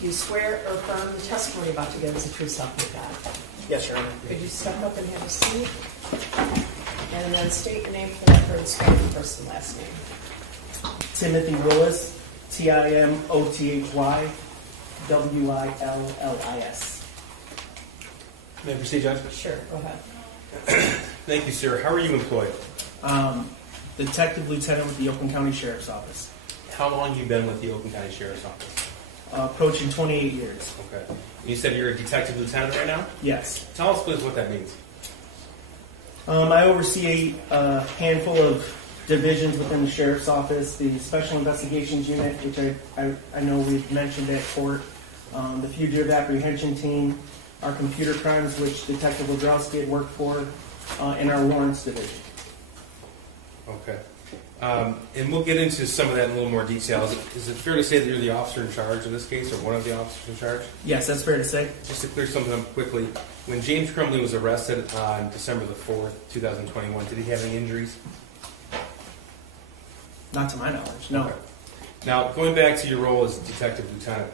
Do you swear or affirm the testimony about to give is the true self of God? Yes, Your Honor. Could you step up and have a seat? And then state your name for the record, spell your first and last name. Timothy Willis, Timothy Willis. May I proceed, Judge? Sure, go ahead. Thank you, sir. How are you employed? Detective Lieutenant with the Oakland County Sheriff's Office. How long have you been with the Oakland County Sheriff's Office? Approaching 28 years. Okay. You said you're a detective lieutenant right now? Yes. Tell us, please, what that means. I oversee a handful of divisions within the Sheriff's Office, the Special Investigations Unit, which I know we've mentioned at court, the Fugitive Apprehension Team, our Computer Crimes, which Detective Wodrowski had worked for, and our Warrants Division. Okay. And we'll get into some of that in a little more detail. Is it fair to say that you're the officer in charge in this case, or one of the officers in charge? Yes, that's fair to say. Just to clear something up quickly, when James Crumbley was arrested on December the 4th, 2021, did he have any injuries? Not to my knowledge, no. Okay. Now, going back to your role as detective lieutenant,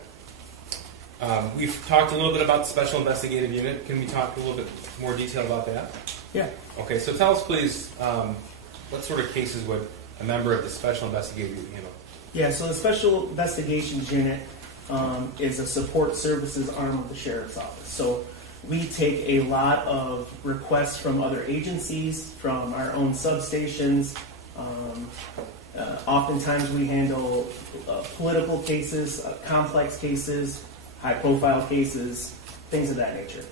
we've talked a little bit about the Special Investigative Unit. Can we talk a little bit more detail about that? Yeah. Okay, so tell us, please, what sort of cases would a member of the Special Investigative Unit handle? Yeah, so the Special Investigations Unit is a support services arm of the Sheriff's Office. So we take a lot of requests from other agencies, from our own substations. Oftentimes we handle political cases, complex cases, high-profile cases, things of that nature.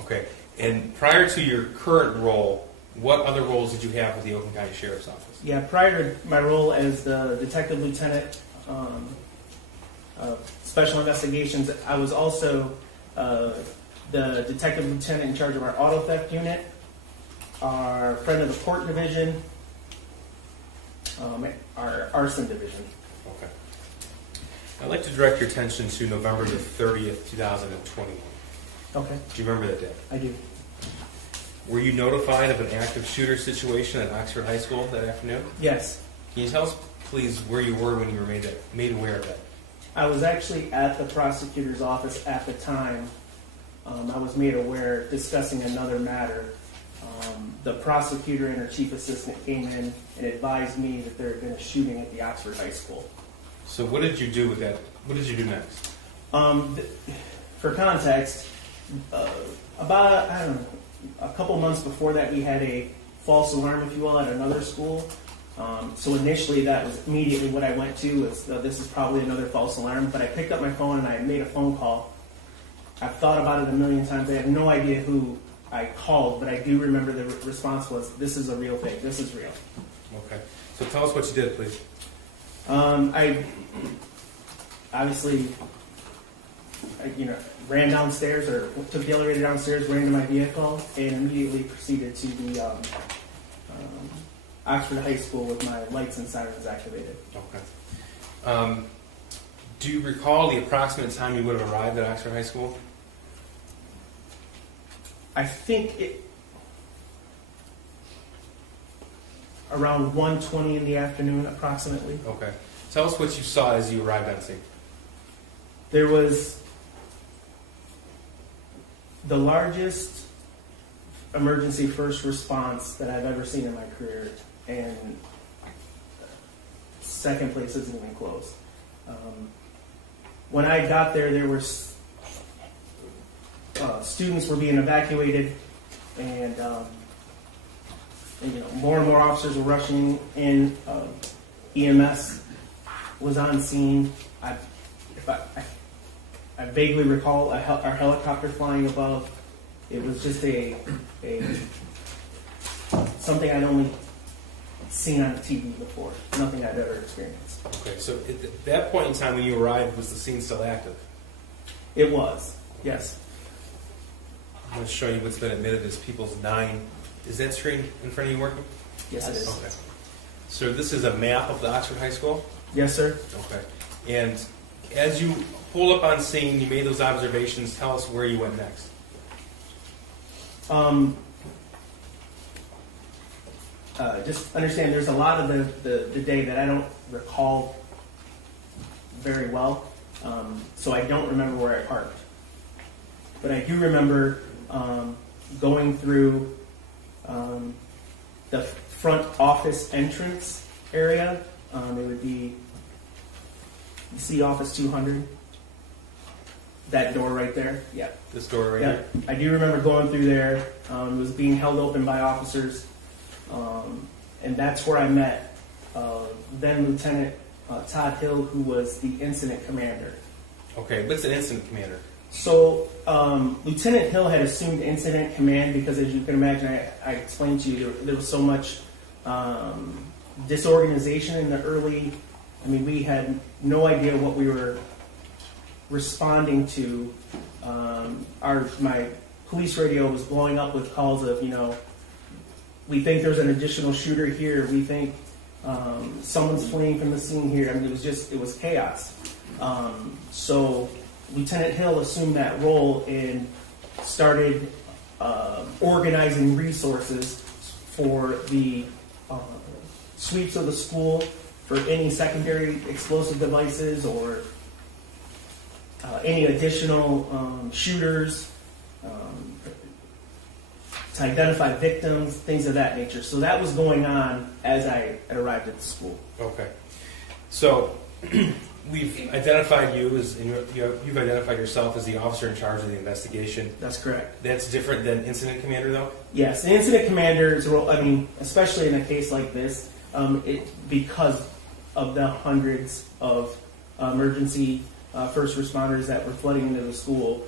Okay, and prior to your current role, what other roles did you have with the Oakland County Sheriff's Office? Yeah, prior to my role as the Detective Lieutenant Special Investigations, I was also the Detective Lieutenant in charge of our Auto Theft Unit, our Friend of the Court Division, our Arson Division. Okay. I'd like to direct your attention to November the 30th, 2021. Okay. Do you remember that day? I do. Were you notified of an active shooter situation at Oxford High School that afternoon? Yes. Can you tell us, please, where you were when you were made aware of that? I was actually at the prosecutor's office at the time. I was made aware discussing another matter. The prosecutor and her chief assistant came in and advised me that there had been a shooting at the Oxford High School. So what did you do with that? What did you do next? For context, about, I don't know, a couple months before that, we had a false alarm, if you will, at another school. So initially, that was immediately what I went to, was this is probably another false alarm. But I picked up my phone and I made a phone call. I've thought about it a million times. I have no idea who I called, but I do remember the response was, this is a real thing. This is real. Okay. So tell us what you did, please. I obviously, ran downstairs, or took the elevator downstairs, ran to my vehicle, and immediately proceeded to the Oxford High School with my lights and sirens activated. Okay. Do you recall the approximate time you would have arrived at Oxford High School? I think around 1:20 in the afternoon, approximately. Okay. Tell us what you saw as you arrived on scene. There was the largest emergency first response that I've ever seen in my career, and second place isn't even close. When I got there, there were students were being evacuated, and more and more officers were rushing in. EMS was on scene. I vaguely recall our helicopter flying above. It was just a something I'd only seen on TV before. Nothing I'd ever experienced. Okay, so at that point in time when you arrived, was the scene still active? It was, yes. I'm going to show you what's been admitted as People's 9. Is that screen in front of you working? Yes, it is. Okay. So this is a map of the Oxford High School? Yes, sir. Okay. And as you pull up on scene, you made those observations. Tell us where you went next. Just understand, there's a lot of the day that I don't recall very well. So I don't remember where I parked. But I do remember going through the front office entrance area. It would be, you see Office 200? That door right there? Yeah. This door right Yeah. here? I do remember going through there. It was being held open by officers. And that's where I met then Lieutenant Todd Hill, who was the incident commander. Okay, what's an incident commander? So Lieutenant Hill had assumed incident command because, as you can imagine, I explained to you, there was so much disorganization in the early, I mean, we had no idea what we were responding to. My police radio was blowing up with calls of, we think there's an additional shooter here. We think someone's fleeing from the scene here. I mean, it was chaos. So Lieutenant Hill assumed that role and started organizing resources for the sweeps of the school, for any secondary explosive devices or any additional shooters, to identify victims, things of that nature. So that was going on as I arrived at the school. Okay. So we've identified you as, you've identified yourself as the officer in charge of the investigation. That's correct. That's different than incident commander, though? Yes, the incident commander's role, I mean, especially in a case like this, because of the hundreds of emergency first responders that were flooding into the school,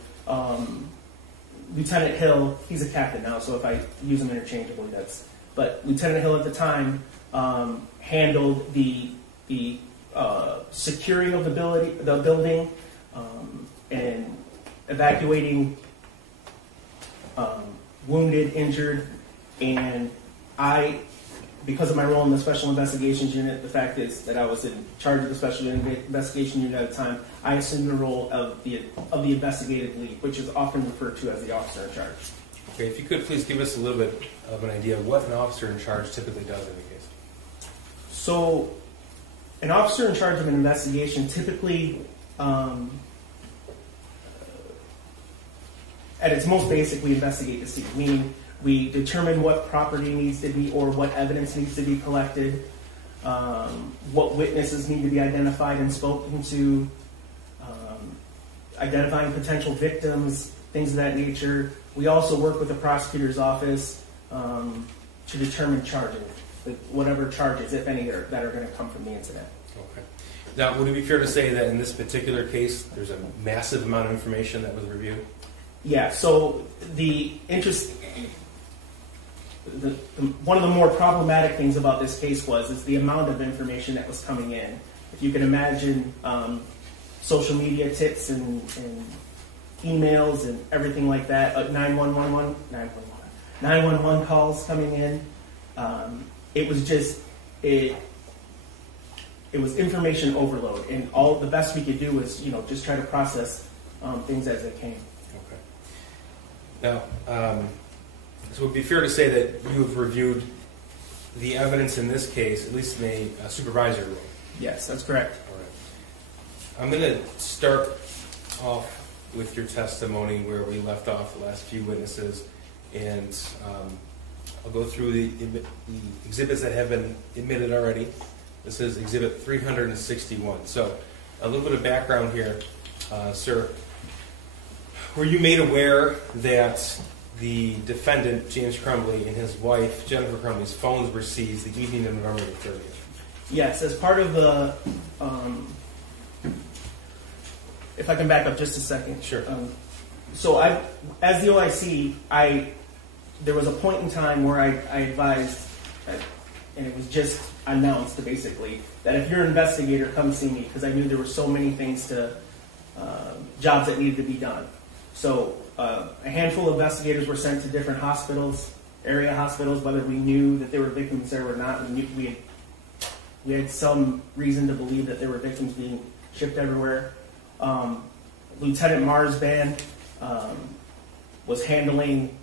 Lieutenant Hill, he's a captain now, so if I use him interchangeably, but Lieutenant Hill at the time handled the securing of the building, and evacuating wounded, injured, and because of my role in the Special Investigations Unit, the fact is that I was in charge of the Special Investigation Unit at the time, I assumed the role of the investigative lead, which is often referred to as the officer in charge. Okay, if you could please give us a little bit of an idea of what an officer in charge typically does in a case. So, an officer in charge of an investigation typically, at its most basic, we investigate the scene, meaning we determine what property needs to be, or what evidence needs to be collected, what witnesses need to be identified and spoken to, identifying potential victims, things of that nature. We also work with the prosecutor's office to determine charging, whatever charges, if any, that are going to come from the incident. Okay. Now, would it be fair to say that in this particular case, there's a massive amount of information that was reviewed? Yeah, so one of the more problematic things about this case is the amount of information that was coming in. If you can imagine social media tips and emails and everything like that, 911 calls coming in. It was information overload, and all the best we could do was just try to process things as they came. Okay. Now, so it would be fair to say that you have reviewed the evidence in this case, at least in a supervisory role. Yes, that's correct. All right. I'm going to start off with your testimony where we left off the last few witnesses, and I'll go through the exhibits that have been admitted already. This is Exhibit 361. So a little bit of background here, sir. Were you made aware that the defendant, James Crumbley, and his wife, Jennifer Crumbley's phones were seized the evening of November the 30th? Yes, as part of the... if I can back up just a second. Sure. So as the OIC, there was a point in time where I advised, and it was just announced basically, that if you're an investigator, come see me, because I knew there were so many things jobs that needed to be done. So a handful of investigators were sent to different hospitals, area hospitals, whether we knew that there were victims there or not. We had some reason to believe that there were victims being shipped everywhere. Lieutenant Marsban was handling,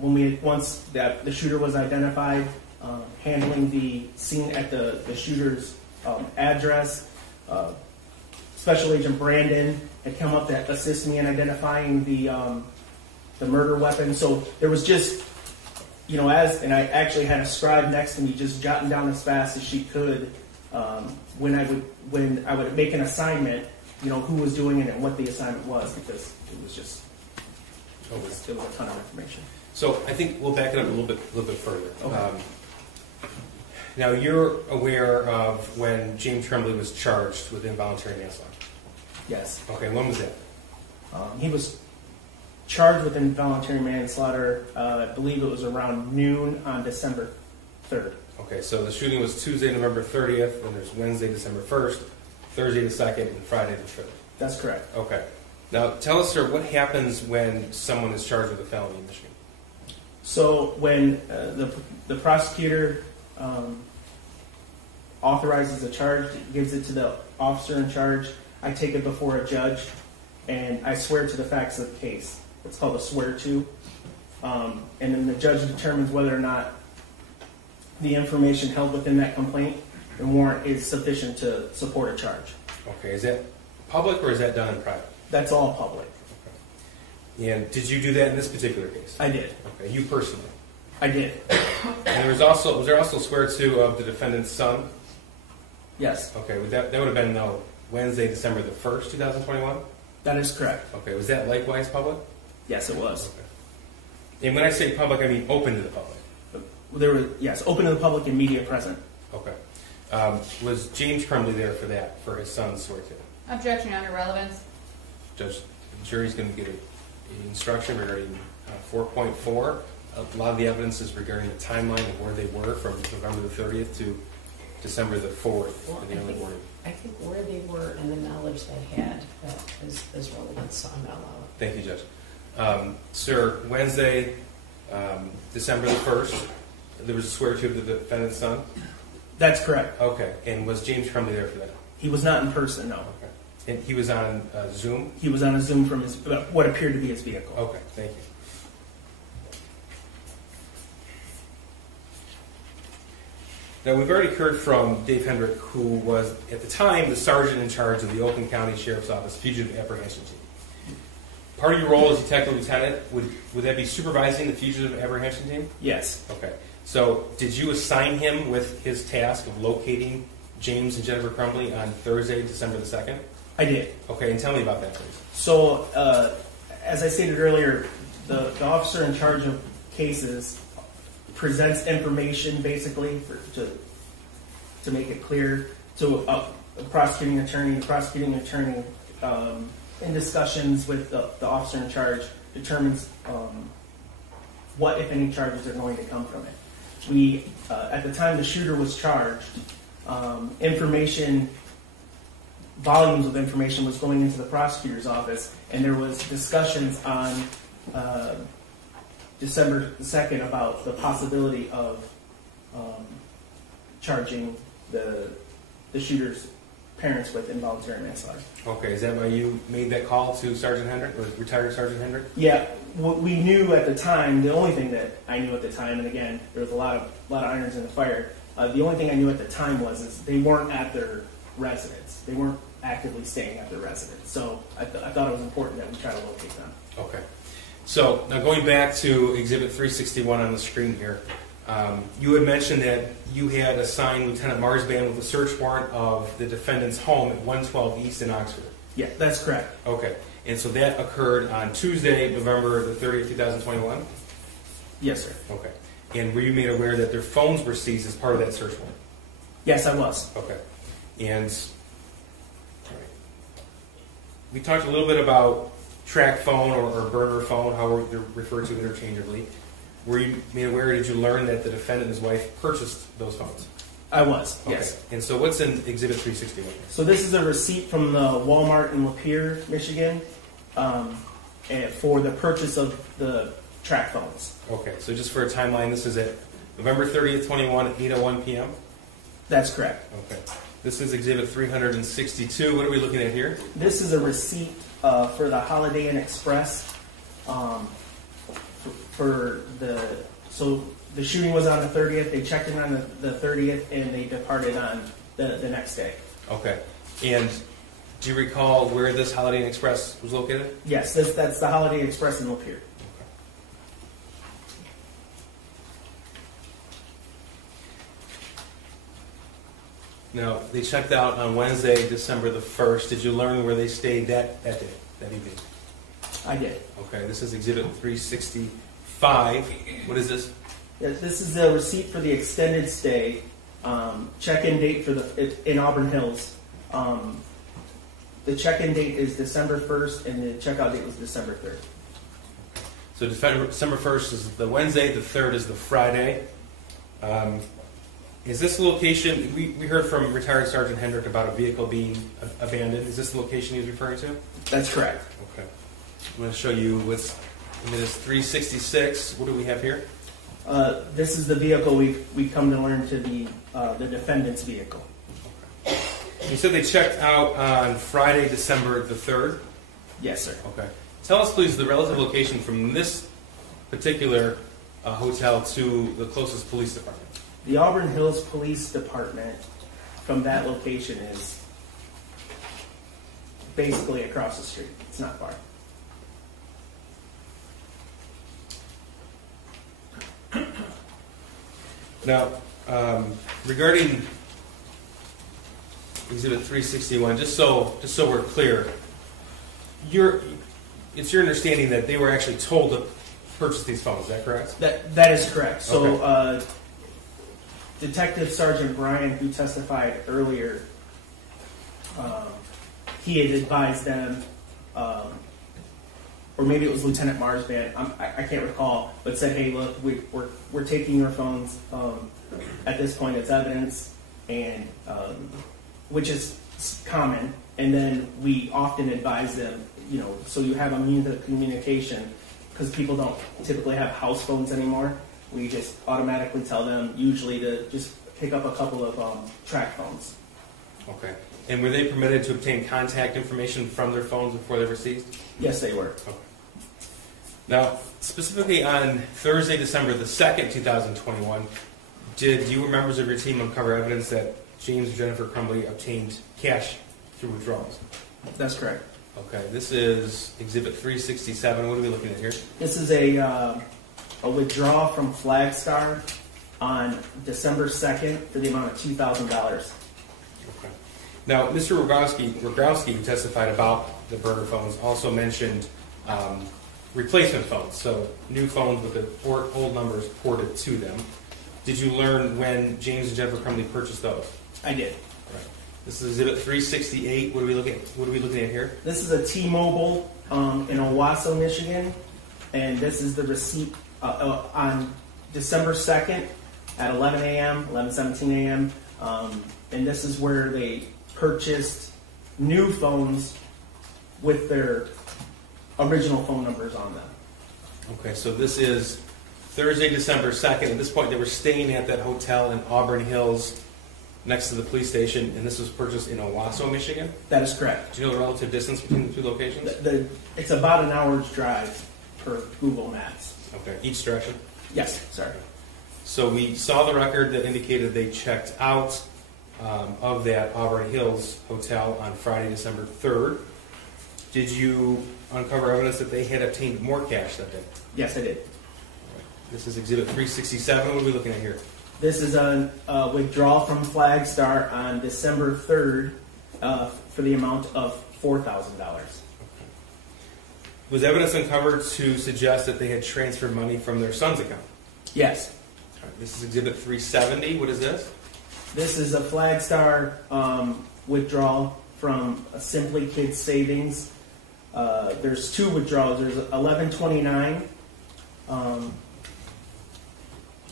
once the shooter was identified, handling the scene at the shooter's address, Special Agent Brandon had come up to assist me in identifying the murder weapon. So there was just, and I actually had a scribe next to me just jotting down as fast as she could when I would make an assignment, who was doing it and what the assignment was, because it was just it was a ton of information. So I think we'll back it up a little bit further. Okay. Now you're aware of when James Crumbley was charged with involuntary manslaughter. Yes. Okay. When was that? He was charged with involuntary manslaughter. I believe it was around noon on December 3rd. Okay. So the shooting was Tuesday, November 30th, and there's Wednesday, December 1st, Thursday the 2nd, and Friday the 3rd. That's correct. Okay. Now tell us, sir, what happens when someone is charged with a felony in Michigan? So when the prosecutor authorizes a charge, gives it to the officer in charge, I take it before a judge, and I swear to the facts of the case. It's called a swear-to. And then the judge determines whether or not the information held within that complaint and warrant is sufficient to support a charge. Okay. Is that public or is that done in private? That's all public. Okay. And did you do that in this particular case? I did. Okay. You personally? I did. And was there also a swear-to of the defendant's son? Yes. Okay. That would have been Wednesday, December the 1st, 2021? That is correct. Okay. Was that likewise public? Yes, it was. Okay. And when I say public, I mean open to the public? Open to the public and media present. Okay. Was James Crumbley there for his son's swear-to? Objection, Your Honor, relevance. Judge, the jury's going to get an instruction regarding 4.4. A lot of the evidence is regarding the timeline of where they were from November the 30th to December the 4th in the early morning. I think where they were and the knowledge they had is relevant, so I'm not allowed. Thank you, Judge. Sir, Wednesday, December the 1st, there was a swear-to of the defendant's son? That's correct. Okay. And was James Crumbley there for that? He was not in person, no. Okay. And he was on Zoom? He was on a Zoom from what appeared to be his vehicle. Okay, thank you. Now, we've already heard from Dave Hendrick, who was, at the time, the sergeant in charge of the Oakland County Sheriff's Office Fugitive Apprehension Team. Part of your role as detective lieutenant, would that be supervising the Fugitive Apprehension Team? Yes. Okay. So, did you assign him with his task of locating James and Jennifer Crumbley on Thursday, December the 2nd? I did. Okay, and tell me about that, please. So, as I stated earlier, the officer in charge of cases presents information, basically, to make it clear to a prosecuting attorney. The prosecuting attorney, in discussions with the officer in charge, determines what, if any, charges are going to come from it. We, at the time the shooter was charged, volumes of information was going into the prosecutor's office, and there was discussions on December 2nd about the possibility of charging the shooter's parents with involuntary manslaughter. Okay, is that why you made that call to Sergeant Hendrick, or retired Sergeant Hendrick? Yeah, what we knew at the time, the only thing that I knew at the time, and again, there was a lot of irons in the fire, the only thing I knew at the time is they weren't at their residence. They weren't actively staying at their residence. So I thought it was important that we try to locate them. Okay. So now going back to Exhibit 361 on the screen here, you had mentioned that you had assigned Lieutenant Marsban with a search warrant of the defendant's home at 112 East in Oxford. Yeah, that's correct. Okay. And so that occurred on Tuesday, November the 30th, 2021? Yes, sir. Okay. And were you made aware that their phones were seized as part of that search warrant? Yes, I was. Okay. And all right. We talked a little bit about track phone or burner phone, how they're referred to interchangeably. Were you made aware, or did you learn that the defendant and his wife purchased those phones? I was, Okay. yes. And so what's in Exhibit 361? So this is a receipt from the Walmart in Lapeer, Michigan, for the purchase of the track phones. Okay, so just for a timeline, this is at November 30th, 21 at 8:01 p.m.? That's correct. Okay. This is Exhibit 362. What are we looking at here? This is a receipt for the Holiday Inn Express. So the shooting was on the 30th. They checked in on the 30th, and they departed on the next day. Okay. And Do you recall where this Holiday Inn Express was located? Yes, that's the Holiday Express in Lapeer. Now, they checked out on Wednesday, December the 1st. Did you learn where they stayed that day, that evening? I did. Okay, this is Exhibit 365. What is this? Yes, this is a receipt for the extended stay, check-in date in Auburn Hills. The check-in date is December 1st, and the checkout date was December 3rd. So December 1st is the Wednesday, the 3rd is the Friday. Is this the location, we heard from retired Sergeant Hendrick about a vehicle being abandoned. Is this the location he's referring to? That's correct. Okay. I'm going to show you what's in this 366. What do we have here? This is the vehicle we come to learn to be the defendant's vehicle. Okay. You said they checked out on Friday, December the 3rd? Yes, sir. Okay. Tell us, please, the relative location from this particular hotel to the closest police department. The Auburn Hills Police Department from that location is basically across the street. It's not far. Now, regarding Exhibit 361, just so we're clear, it's your understanding that they were actually told to purchase these phones. Is that correct? That is correct. So, Okay. Detective Sergeant Bryan, who testified earlier, he had advised them, or maybe it was Lieutenant Marsban, I can't recall, but said, "Hey, look, we're taking your phones at this point as evidence," and which is common. And then we often advise them, so you have a means of communication, because people don't typically have house phones anymore. We just automatically tell them usually to just pick up a couple of track phones. Okay. And were they permitted to obtain contact information from their phones before they were seized? Yes, they were. Okay. Now, specifically on Thursday, December the 2nd, 2021, did you or members of your team uncover evidence that James and Jennifer Crumbley obtained cash through withdrawals? That's correct. Okay. This is Exhibit 367. What are we looking at here? This is a withdrawal from Flagstar on December 2nd for the amount of $2,000. Okay. Now, Mr. Rogowski, who testified about the burner phones, also mentioned replacement phones, so new phones with the old numbers ported to them. Did you learn when James and Jennifer Crumbley purchased those? I did. Right. This is Exhibit 368. What are we looking at here? This is a T-Mobile in Owasso, Michigan, and this is the receipt on December 2nd at 11 a.m., 11:17 a.m., and this is where they purchased new phones with their original phone numbers on them. Okay, so this is Thursday, December 2nd. At this point, they were staying at that hotel in Auburn Hills next to the police station, and this was purchased in Owasso, Michigan? That is correct. Do you know the relative distance between the two locations? It's about an hour's drive per Google Maps. Okay, each direction? Yes, sorry. So we saw the record that indicated they checked out of that Auburn Hills hotel on Friday, December 3rd. Did you uncover evidence that they had obtained more cash that day? Yes, I did. This is Exhibit 367. What are we looking at here? This is a withdrawal from Flagstar on December 3rd for the amount of $4,000. Was evidence uncovered to suggest that they had transferred money from their son's account? Yes. All right, this is Exhibit 370. What is this? This is a Flagstar withdrawal from Simply Kids Savings. There's two withdrawals. There's 1129.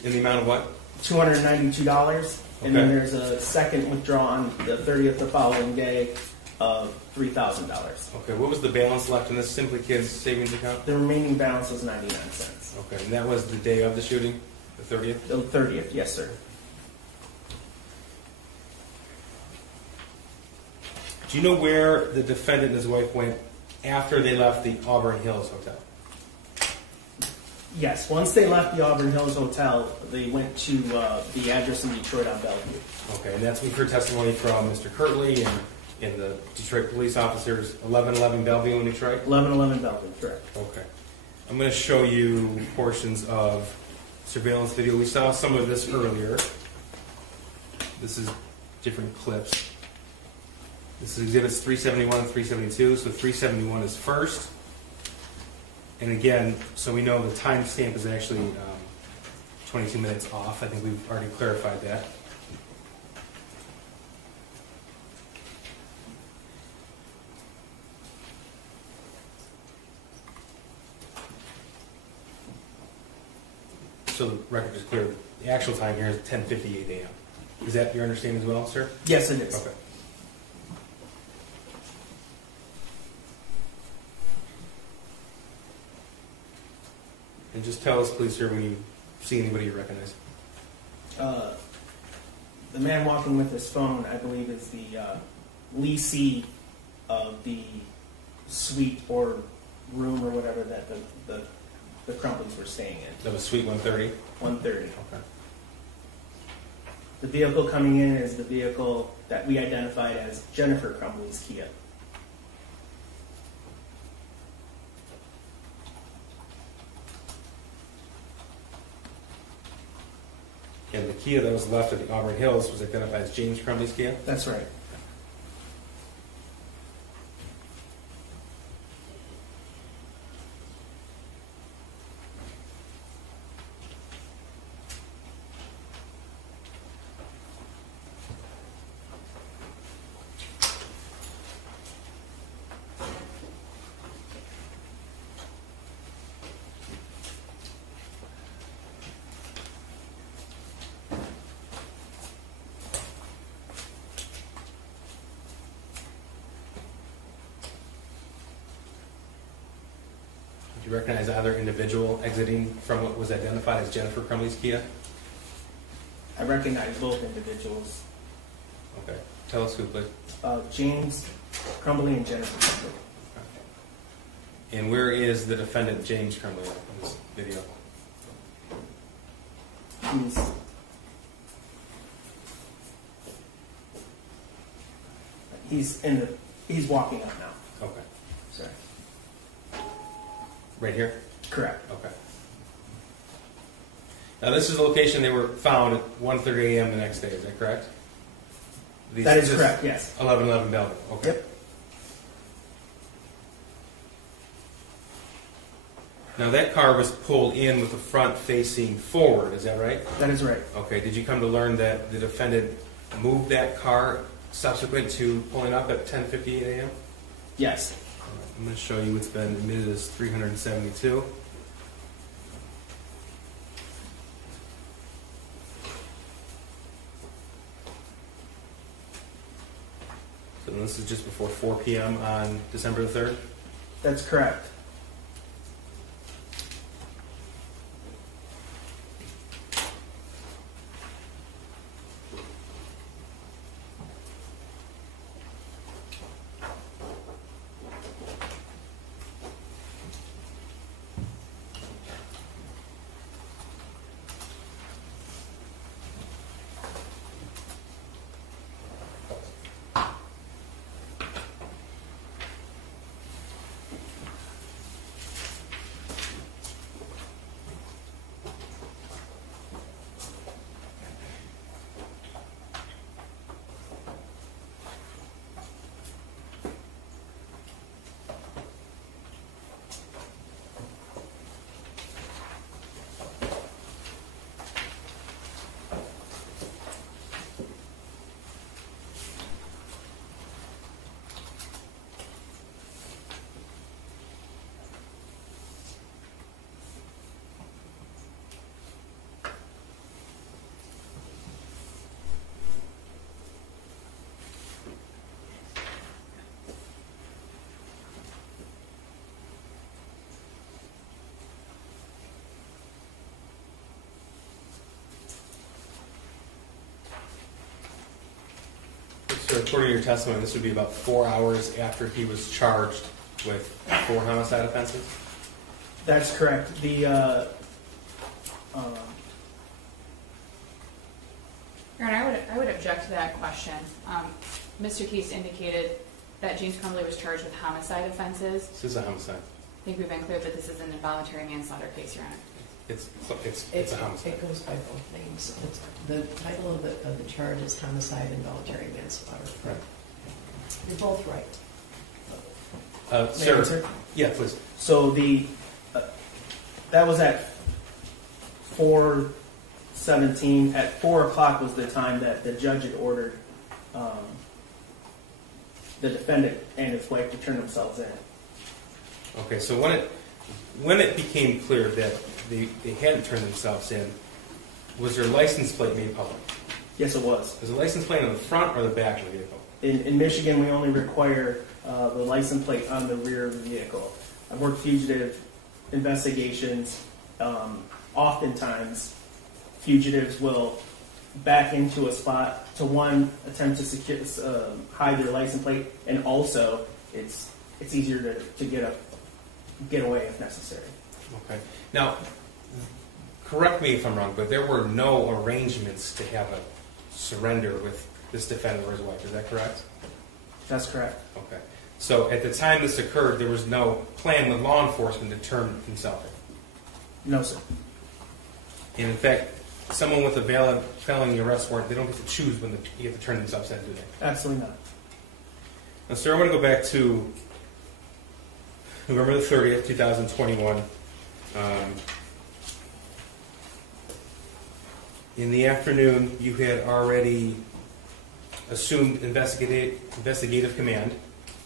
In the amount of what? $292. And then there's a second withdrawal on the 30th the following day of $3,000. Okay, what was the balance left in this Simply Kids savings account? The remaining balance was 99 cents. Okay, and that was the day of the shooting, the 30th? The 30th, yes, sir. Do you know where the defendant and his wife went after they left the Auburn Hills hotel? Yes, once they left the Auburn Hills Hotel, they went to the address in Detroit on Bellevue. Okay, and that's we've heard testimony from Mr. Kirtley And the Detroit police officers, 1111 Bellevue in Detroit? 1111 Bellevue, correct. Okay. I'm going to show you portions of surveillance video. We saw some of this earlier. This is different clips. This is exhibits 371 and 372. So 371 is first. And again, so we know the timestamp is actually 22 minutes off. I think we've already clarified that. So the record is clear. The actual time here is 10:58 a.m. Is that your understanding as well, sir? Yes, it is. Okay. And just tell us, please, sir, when you see anybody you recognize. The man walking with his phone, I believe, is the leasee of the suite or room or whatever that the Crumbleys were staying in. That was Suite 130? 130. Okay. The vehicle coming in is the vehicle that we identified as Jennifer Crumbley's Kia. And the Kia that was left at the Auburn Hills was identified as James Crumbley's Kia? That's right. Do you recognize either individual exiting from what was identified as Jennifer Crumbley's Kia? I recognize both individuals, Okay. Tell us who, please. James Crumbley and Jennifer Crumbley. And where is the defendant, James Crumbley, in this video? He's walking up now. Okay. Sorry. Right here? Correct. Okay. Now this is the location they were found at 1:30 a.m. the next day, is that correct? That is correct, yes. 1111 Bellevue, okay. Yep. Now that car was pulled in with the front facing forward, is that right? That is right. Okay, did you come to learn that the defendant moved that car subsequent to pulling up at 10:58 a.m.? Yes. I'm going to show you what's been admitted as 372. So this is just before 4 p.m. on December the 3rd? That's correct. So according to your testimony, this would be about 4 hours after he was charged with 4 homicide offenses? That's correct. The Your Honor, I would object to that question. Mr. Keese indicated that James Crumbley was charged with homicide offenses. This is a homicide. I think we've been clear that this is an involuntary manslaughter case, Your Honor. It's a homicide. It goes by both names. The title of the charge is homicide involuntary manslaughter. Right. You're both right. May I Sir, answer? yeah, please. So that was at 4:17. At 4 o'clock was the time that the judge had ordered the defendant and his wife to turn themselves in. Okay, so when it became clear that they hadn't turned themselves in, was their license plate made public? Yes, it was. Was the license plate on the front or the back of the vehicle? In Michigan, we only require the license plate on the rear of the vehicle. I've worked fugitive investigations. Oftentimes, fugitives will back into a spot to attempt to hide their license plate, and also it's easier to get away if necessary. Okay. Now, correct me if I'm wrong, but there were no arrangements to have a surrender with this defendant or his wife. Is that correct? That's correct. Okay. So at the time this occurred, there was no plan with law enforcement to turn himself in. No, sir. And in fact, someone with a valid felony arrest warrant, they don't get to choose when you have to turn themselves in, do they? Absolutely not. Now, sir, I want to go back to November the 30th, 2021. In the afternoon, you had already assumed investigative command.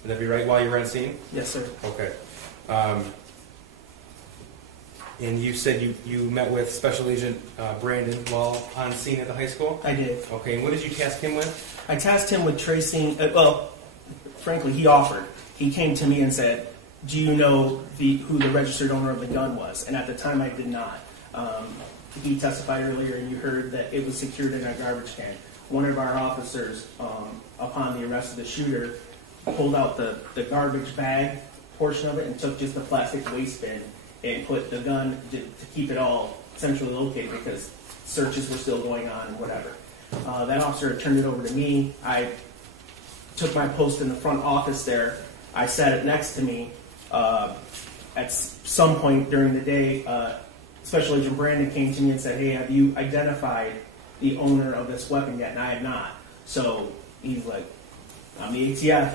Would that be right while you were on scene? Yes, sir. Okay. And you said you met with Special Agent Brandon while on scene at the high school? I did. Okay, and what did you task him with? I tasked him with tracing, frankly, he offered. He came to me and said, do you know who the registered owner of the gun was? And at the time, I did not. He testified earlier, and you heard that it was secured in a garbage can. One of our officers, upon the arrest of the shooter, pulled out the garbage bag portion of it and took just the plastic waste bin and put the gun to keep it all centrally located because searches were still going on and whatever. That officer turned it over to me. I took my post in the front office there. I sat it next to me. At some point during the day, Special Agent Brandon came to me and said, hey, have you identified the owner of this weapon yet? And I had not. So he's like, I'm the ATF.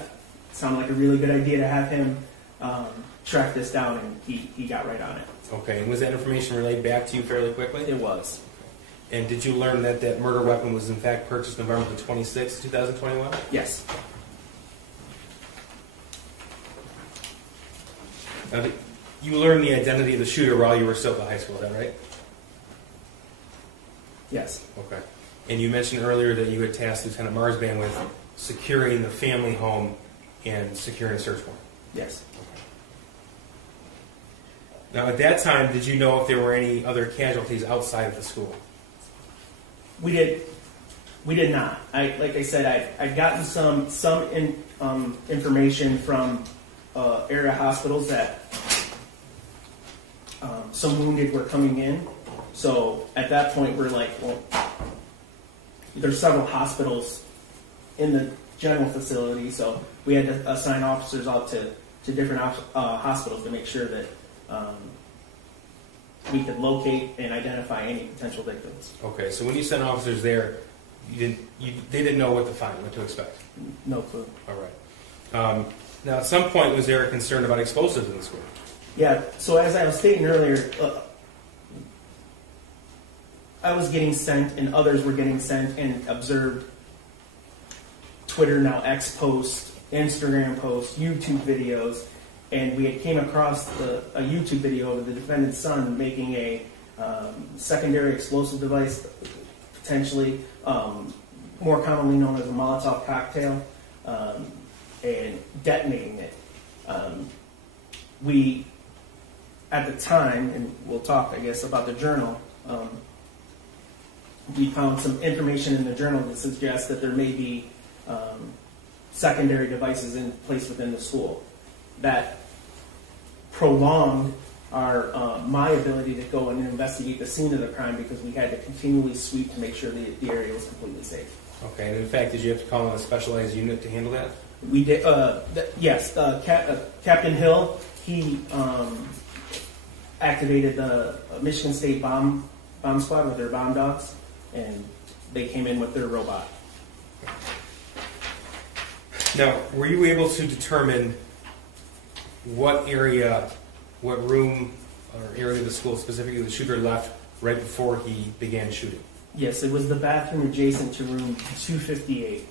Sounded like a really good idea to have him track this down, and he got right on it. Okay, and was that information relayed back to you fairly quickly? It was. And did you learn that that murder weapon was in fact purchased November the 26th, 2021? Yes. Now, you learned the identity of the shooter while you were still at the high school, is that right? Yes. Okay. And you mentioned earlier that you had tasked Lieutenant Marsban with securing the family home and securing a search warrant. Yes. Now, at that time, did you know if there were any other casualties outside of the school? We did not. Like I said, I'd gotten some information from area hospitals that some wounded were coming in. So at that point, we're like, well, there's several hospitals in the general facility, so we had to assign officers out to different hospitals to make sure that we could locate and identify any potential victims. Okay, so when you sent officers there, they didn't know what to find, what to expect? No clue. All right. Now, at some point, was there a concern about explosives in the school? Yeah, so as I was stating earlier, I was getting sent and others were getting sent and observed Twitter, now X posts, Instagram posts, YouTube videos, and we had came across a YouTube video of the defendant's son making a secondary explosive device, potentially more commonly known as a Molotov cocktail, and detonating it. We, at the time, and we'll talk, I guess, about the journal, we found some information in the journal that suggests that there may be secondary devices in place within the school. That prolonged my ability to go and investigate the scene of the crime because we had to continually sweep to make sure the area was completely safe. Okay, and in fact, did you have to call in a specialized unit to handle that? We did. Yes, Captain Hill. He activated the Michigan State bomb squad with their bomb dogs, and they came in with their robot. Now, were you able to determine what area, what room or area of the school specifically the shooter left right before he began shooting? Yes, it was the bathroom adjacent to room 258.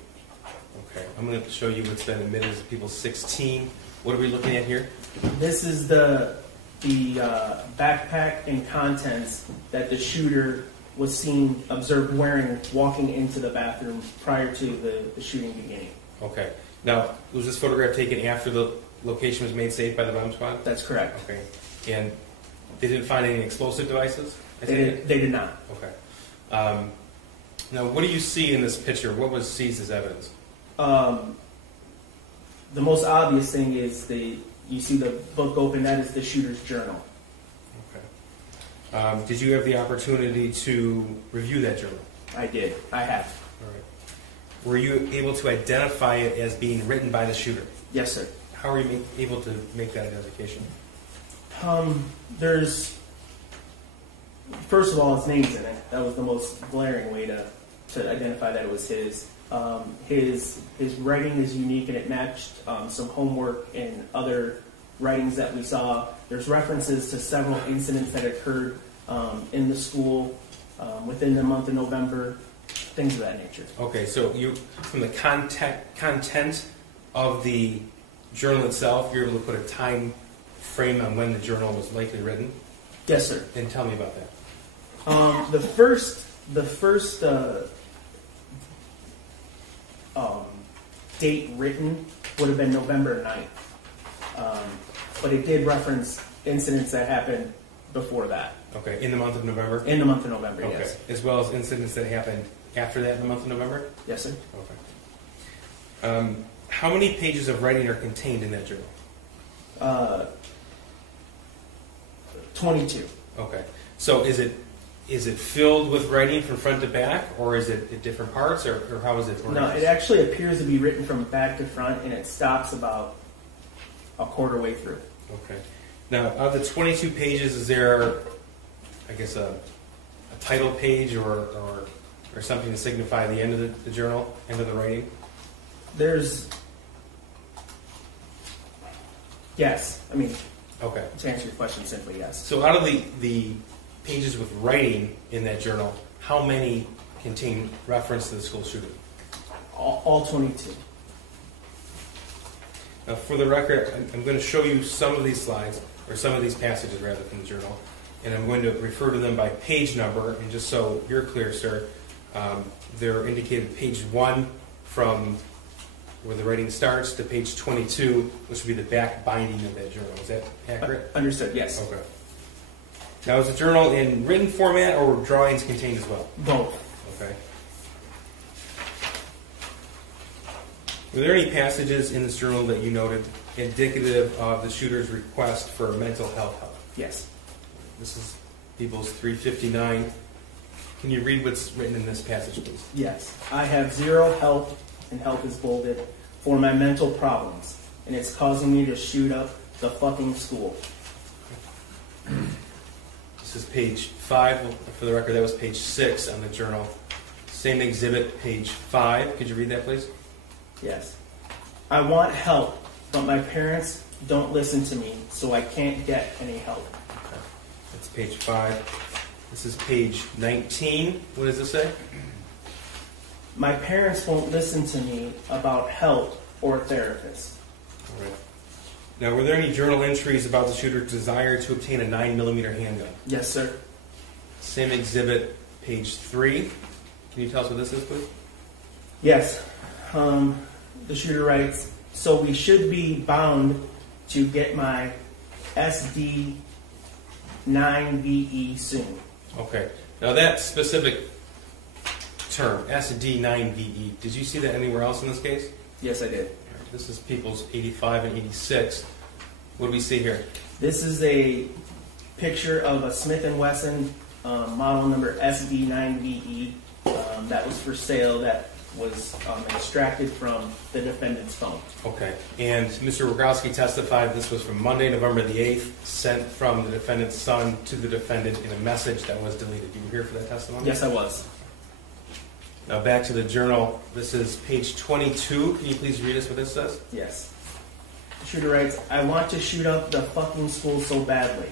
Okay, I'm going to show you what's been admitted as people 16. What are we looking at here? This is the backpack and contents that the shooter was seen, observed wearing, walking into the bathroom prior to the shooting beginning. Okay. Now, was this photograph taken after the location was made safe by the bomb squad? That's correct. Okay. And they didn't find any explosive devices? They did not. Okay. Now, what do you see in this picture? What was seized as evidence? The most obvious thing is you see the book open. That is the shooter's journal. Okay. Did you have the opportunity to review that journal? I did. I have. All right. Were you able to identify it as being written by the shooter? Yes, sir. How were you able to make that identification? There's, first of all, his name's in it. That was the most glaring way to identify that it was his. His writing is unique and it matched some homework and other writings that we saw. There's references to several incidents that occurred in the school within the month of November, things of that nature. Okay, so you, from the content of the journal itself, you're able to put a time frame on when the journal was likely written? Yes, sir. And tell me about that. The first date written would have been November 9th. But it did reference incidents that happened before that. Okay, in the month of November? In the month of November, Okay. yes. As well as incidents that happened after that in the month of November? Yes, sir. Okay. How many pages of writing are contained in that journal? 22. Okay. So is it filled with writing from front to back, or is it at different parts, or how is it organized? No, it actually appears to be written from back to front, and it stops about a quarter way through. Okay. Now, of the 22 pages, is there, I guess, a title page or something to signify the end of the journal, end of the writing? Yes. I mean, Okay. to answer your question simply, yes. So out of the pages with writing in that journal, how many contain reference to the school shooting? All 22. Now, for the record, I'm going to show you some of these slides, or some of these passages rather from the journal, and I'm going to refer to them by page number, and just so you're clear, sir, they're indicated page 1 from where the writing starts to page 22, which would be the back binding of that journal. Is that accurate? Understood, yes. Okay. Now, is the journal in written format or were drawings contained as well? Both. Okay. Were there any passages in this journal that you noted indicative of the shooter's request for mental health help? Yes. This is People's 359. Can you read what's written in this passage, please? Yes. I have zero help, and help is bolded, for my mental problems, and it's causing me to shoot up the fucking school. This is page 5. For the record, that was page 6 on the journal. Same exhibit, page 5. Could you read that, please? Yes. I want help, but my parents don't listen to me, so I can't get any help. Okay. That's page 5. This is page 19. What does this say? My parents won't listen to me about help or a therapist. All right. Now, were there any journal entries about the shooter's desire to obtain a 9mm handgun? Yes, sir. Same exhibit, page 3. Can you tell us what this is, please? Yes. The shooter writes, so we should be bound to get my SD 9VE soon. Okay. Now, that specific term, SD9VE, did you see that anywhere else in this case? Yes, I did. This is People's 85 and 86. What do we see here? This is a picture of a Smith & Wesson model number SD9VE that was for sale that was extracted from the defendant's phone. Okay. And Mr. Rogowski testified this was from Monday, November the 8th, sent from the defendant's son to the defendant in a message that was deleted. You were here for that testimony? Yes, I was. Now back to the journal. This is page 22. Can you please read us what this says? Yes. The shooter writes, "I want to shoot up the fucking school so badly.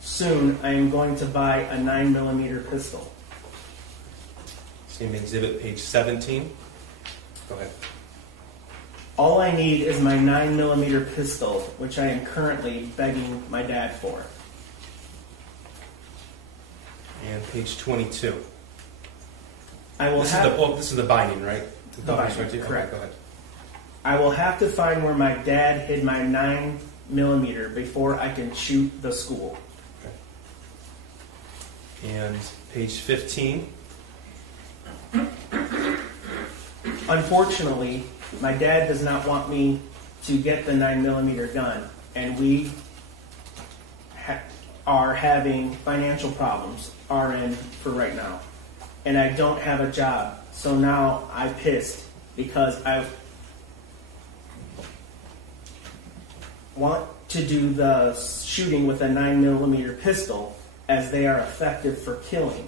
Soon I am going to buy a 9mm pistol." Same exhibit, page 17. Go ahead. "All I need is my 9mm pistol, which I am currently begging my dad for." And page 22. I will This have, is the binding, right? The binding, 22? Okay, correct. go ahead. "I will have to find where my dad hid my 9mm before I can shoot the school." And page 15. "Unfortunately, my dad does not want me to get the 9mm gun, and we are having financial problems, RN for right now. And I don't have a job, so now I'm pissed because I want to do the shooting with a 9mm pistol as they are effective for killing.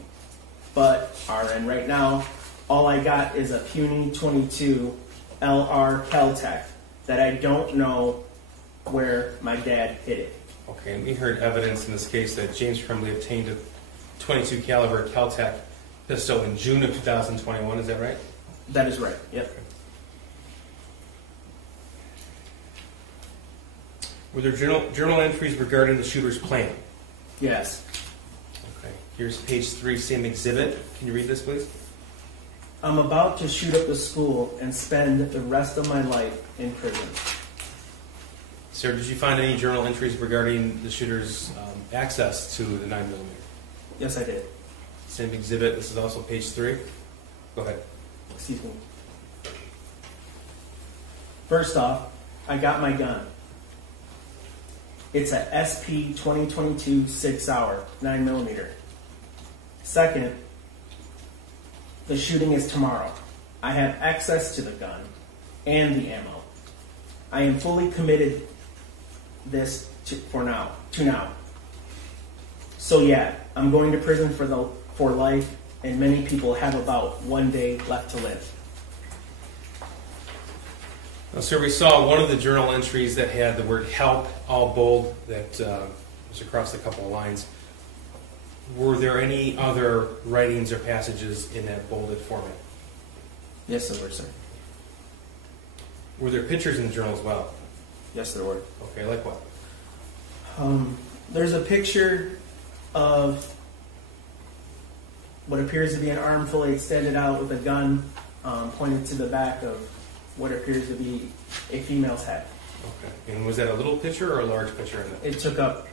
But RN right now, all I got is a puny 22 LR Keltec that I don't know where my dad hid it." Okay, and we heard evidence in this case that James Crumbley obtained a 22 caliber Keltec pistol in June of 2021. Is that right? That is right, yep. Were there journal entries regarding the shooter's plan? Yes. Okay. Here's page 3, same exhibit. Can you read this, please? "I'm about to shoot up the school and spend the rest of my life in prison." Sir, did you find any journal entries regarding the shooter's access to the 9mm? Yes, I did. Same exhibit. This is also page 3. Go ahead. Excuse me. "First off, I got my gun. It's a SP 2022 6-hour 9mm. Second, the shooting is tomorrow. I have access to the gun and the ammo. I am fully committed to now. So yeah, I'm going to prison for life, and many people have about 1 day left to live." Now, sir, we saw one of the journal entries that had the word "help" all bold that was across a couple of lines. Were there any other writings or passages in that bolded format? Yes, there were, sir. Were there pictures in the journal as well? Yes, there were. Okay, like what? There's a picture of what appears to be an arm fully extended out with a gun pointed to the back of what appears to be a female's head. Okay. And was that a little picture or a large picture in it? It took up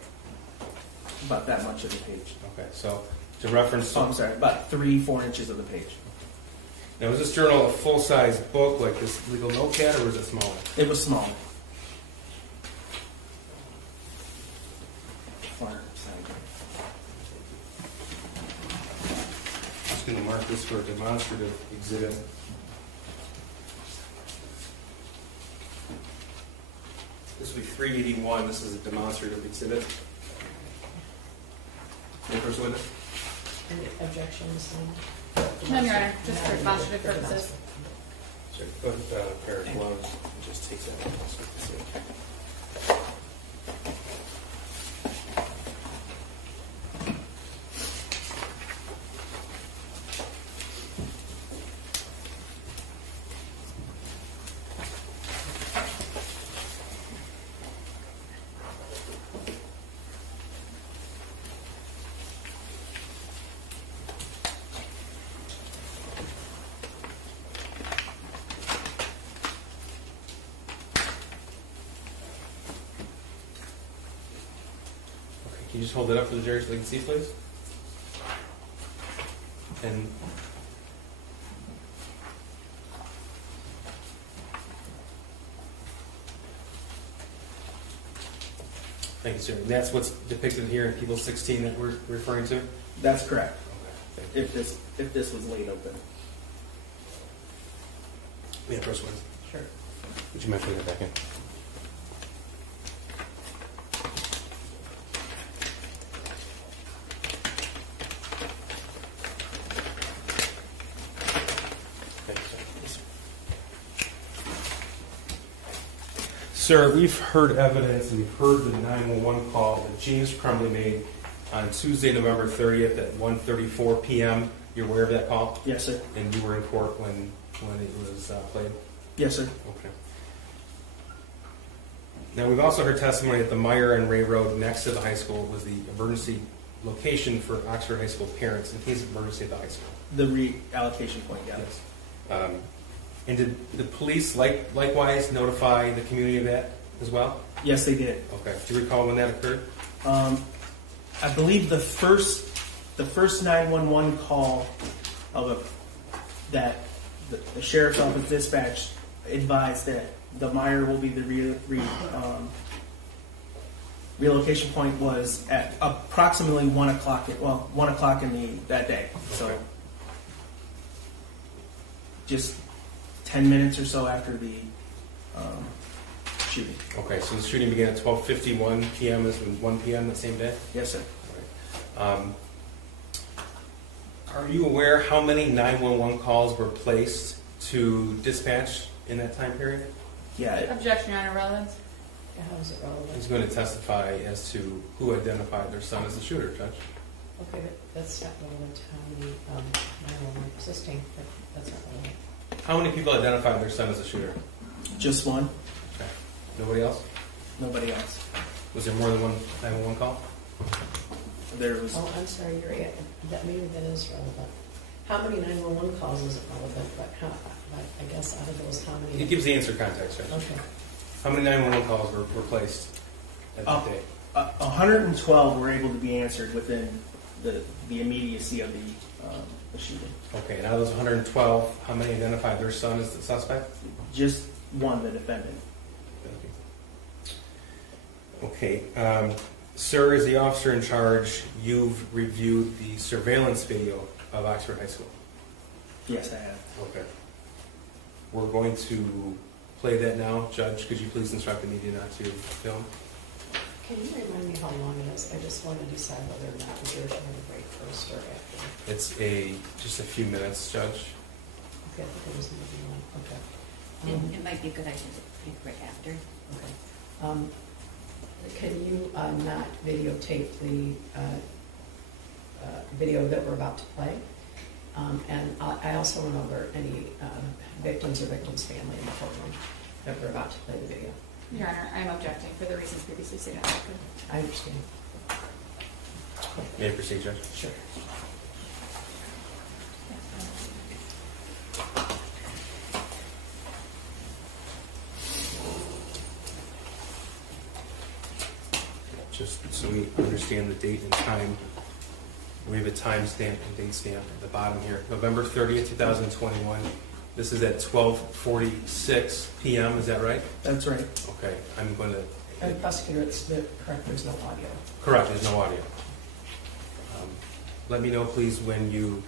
about that much of the page. Okay, so to reference... Oh, I'm sorry, about 3-4 inches of the page. Now, was this journal a full-size book like this legal notepad, or was it smaller? It was small. Far side. Just going to mark this for a demonstrative exhibit. This will be 381. This is a demonstrative exhibit. Any first witness? Any objections? None, Your Honor, just for demonstrative purposes. Sure. Put a pair of gloves and just take that off. Can you just hold it up for the jury so they can see, please? And Thank you, sir. And that's what's depicted here in People 16 that we're referring to? That's correct. Okay. Thank you. If this was laid open. Yeah, first one. Sure. Would you mind putting that back in? Thank you, sir. Yes, sir. Sir, we've heard evidence and we've heard the 911 call that James Crumbley made on Tuesday, November 30th at 1:34 p.m. You're aware of that call? Yes, sir. And you were in court when it was played? Yes, sir. Okay. Now, we've also heard testimony that the Meyer and Ray Road next to the high school was the emergency location for Oxford High School parents in case of emergency at the high school. The reallocation point, yeah. Yes. And did the police likewise notify the community of that as well? Yes, they did. Okay. Do you recall when that occurred? I believe the first 911 call that the sheriff's office dispatch advised that the Meyer will be the relocation point was at approximately 1 o'clock. 1 o'clock that day. So Okay. just 10 minutes or so after the shooting. Okay, so the shooting began at 12:51 p.m. This was 1 p.m. that same day? Yes, sir. Are you aware how many 911 calls were placed to dispatch in that time period? Yeah. Objection, Your Honor, relevance. Yeah, how is it relevant? He's going to testify as to who identified their son as the shooter, Judge. Okay, but that's not relevant to how many 911 existing, but that's not relevant. How many people identified their son as the shooter? Just one. Okay. Nobody else? Nobody else. Was there more than one 911 call? There was. Oh, I'm sorry, you're right. Maybe that is relevant. How many 911 calls is it relevant? But I guess out of those, how many? It gives the answer context, Judge. Okay. How many 911 calls were placed at that day? 112 were able to be answered within the immediacy of the shooting. Okay, and out of those 112, how many identified their son as the suspect? Just one, the defendant. Okay. Sir, as the officer in charge, you've reviewed the surveillance video of Oxford High School. Yes, I have. Okay. We're going to play that now. Judge, could you please instruct the media not to film? Can you remind me how long it is? I just want to decide whether or not we're going to break first or after. It's just a few minutes, Judge. Okay, I think it was maybe one. Okay. It might be a good idea to pick right after. Okay. Can you not videotape the video that we're about to play? And I also went over any victims or victims' family in the courtroom that we're about to play the video. Your Honor, I'm objecting for the reasons previously stated on the record. I understand. May I proceed, Judge? Sure. Just so we understand the date and time, we have a time stamp and date stamp at the bottom here. November 30th, 2021. This is at 12:46 p.m., is that right? That's right. Okay, I'm going to... And prosecutor, it's correct, there's no audio. Correct, there's no audio. Let me know, please, when you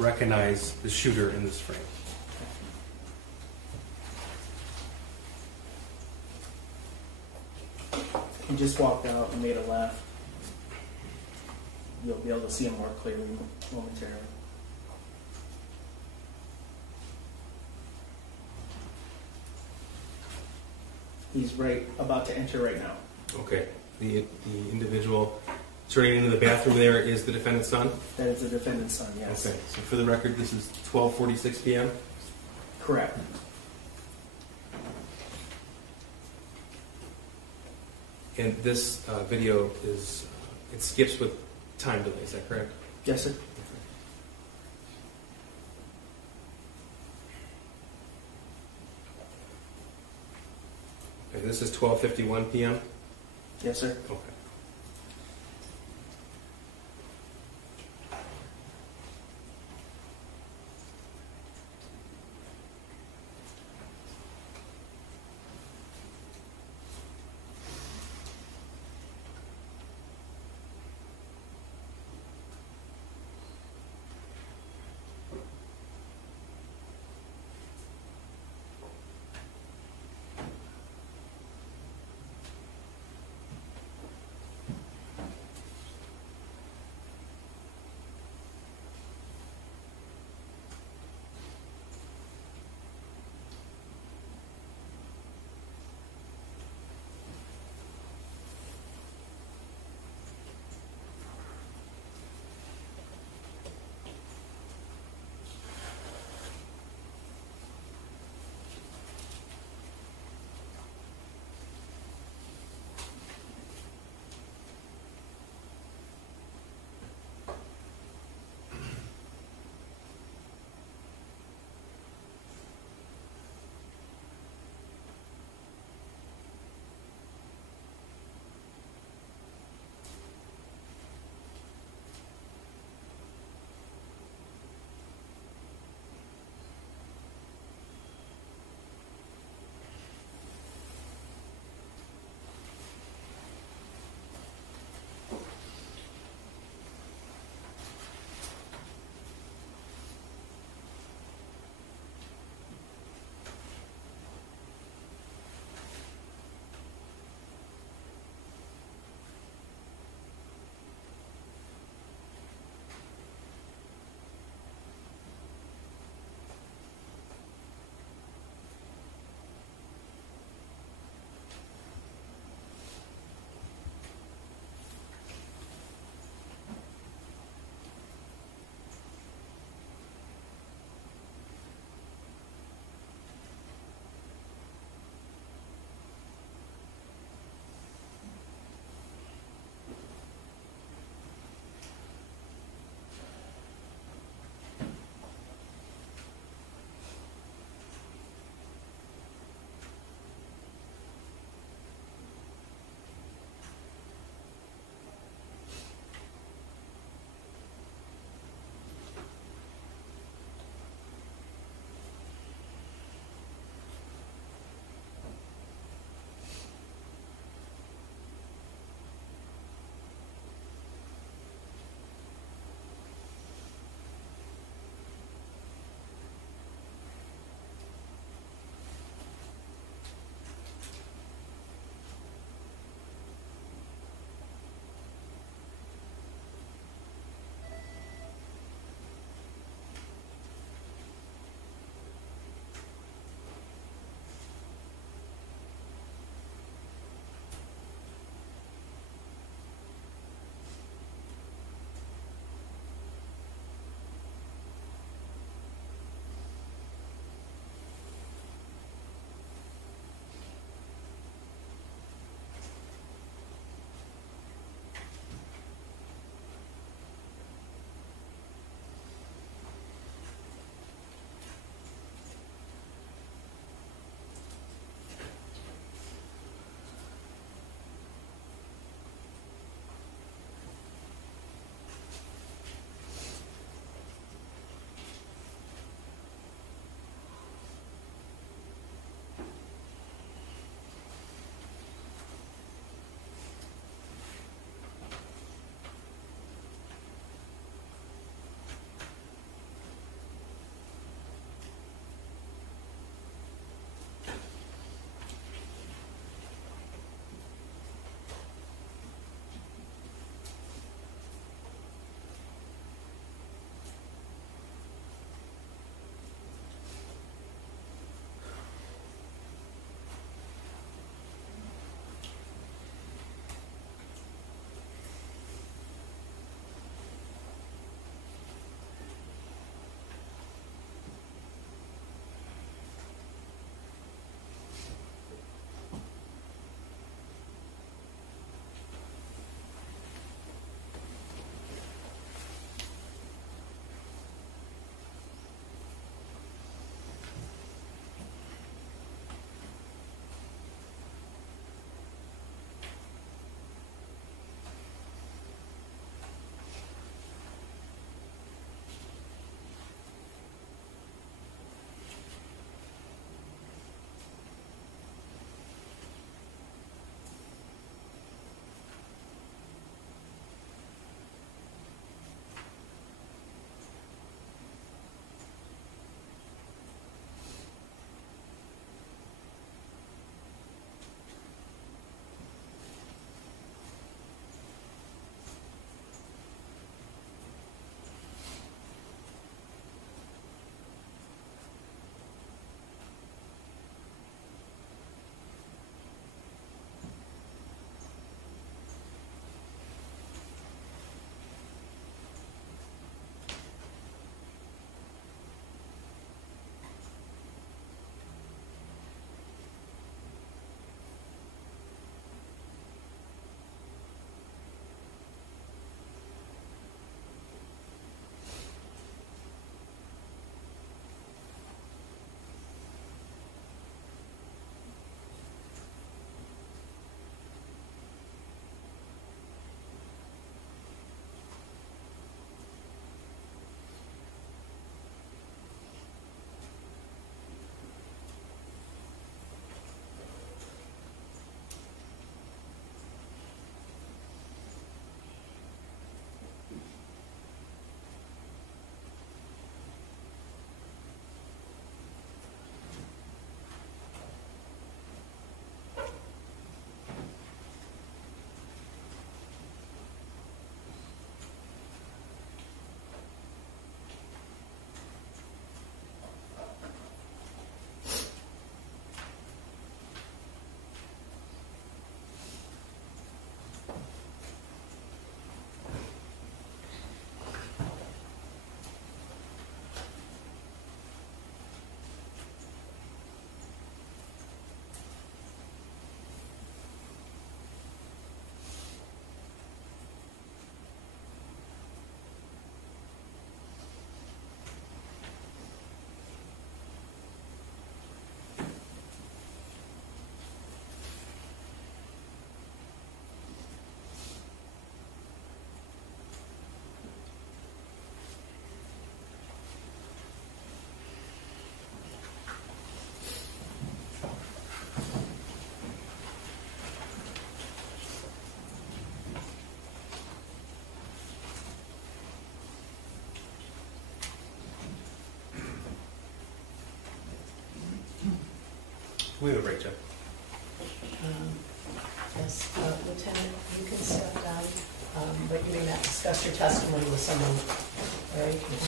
recognize the shooter in this frame. He just walked out and made a left. You'll be able to see him more clearly momentarily. He's about to enter right now. Okay, the individual turning into the bathroom there is the defendant's son? That is the defendant's son, yes. Okay, so for the record, this is 12:46 p.m.? Correct. And this video it skips with time delay, is that correct? Yes, sir. Okay, this is 12:51 p.m.? Yes, sir. Okay. We have a break, Jeff. Yes, Lieutenant, you can step down, but you may not discuss your testimony with someone, all right?